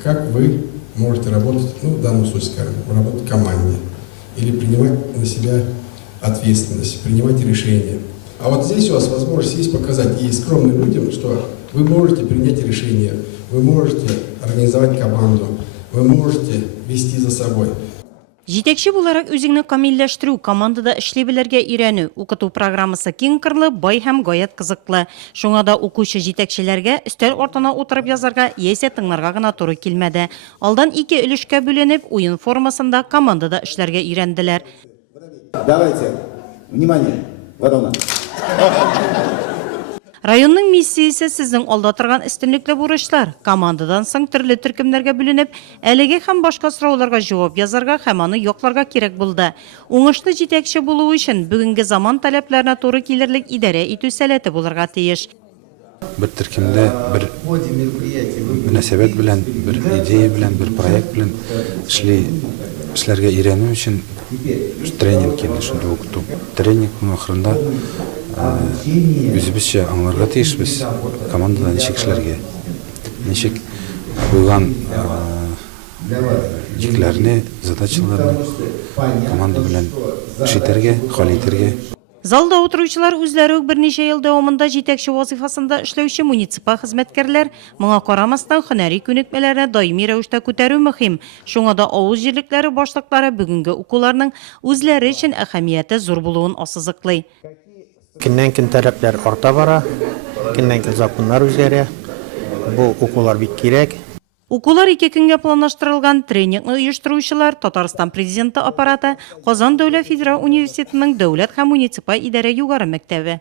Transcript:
Как вы можете работать, ну, в данном случае, скажем, работать в команде или принимать на себя ответственность, принимать решения. А вот здесь у вас возможность есть показать и скромным людям, что вы можете принять решение, вы можете организовать команду, вы можете вести за собой. Жетекші боларак өзіңні камилләштіру, командада эшлей белергә өйрәнү, укыту программасы киң кырлы, бай һәм гаять кызыклы. Шуңа да укучы жетекчеләргә өстәл ортына утырып язарга яисә тыңларга гына туры килмәде. Алдан ике өлешкә бүленеп, уен формасында командада эшләргә өйрәнделәр. Давайте, внимание, ворона. Районның миссиясе сезнең алда торган өстенлекле бурычлар. Командадан соң төрле төркемнәргә бүленеп, әлеге һәм башка сорауларга җавап язарга һәм аны якларга кирәк булды. Уңышлы җитәкче булу өчен бүгенге заман таләпләренә туры килерлек идарә итү сәләте булырга тиеш. Bir төркемдә bir мөнәсәбәт белән, bir идея белән, bir проект белән эшләргә өйрәнү өчен тренинг килде, шунда укыту. Тренингның ахырында үзебезчә аңларга тиешбез командада ничек эшләргә, ничек куйган җикләрне, задачаларны команда белән эшләргә, хәл итәргә. Залда утыручылар үзләре үк берничә ел дәвамында җитәкче вазифасында эшләүче муниципаль хезмәткәрләр, моңа карамастан һөнәри күнекмәләрне даими рәвештә күтәрү мөһим. Шуңа да авыл җирлекләре башлыклары бүгенге укуларның үзләре өчен әһәмияте зур булуын ассызыклый. Көннән-көн таләпләр арта бара, көннән-көн законнар үзгәрә. Бу укулар бик кирәк. Укулар 2 көнгә планлаштырылган. Тренингны оештыручылар Татарстан президенты аппараты, Казан дәүләт федераль университетының дәүләт һәм муниципаль идарә югары мәктәбе.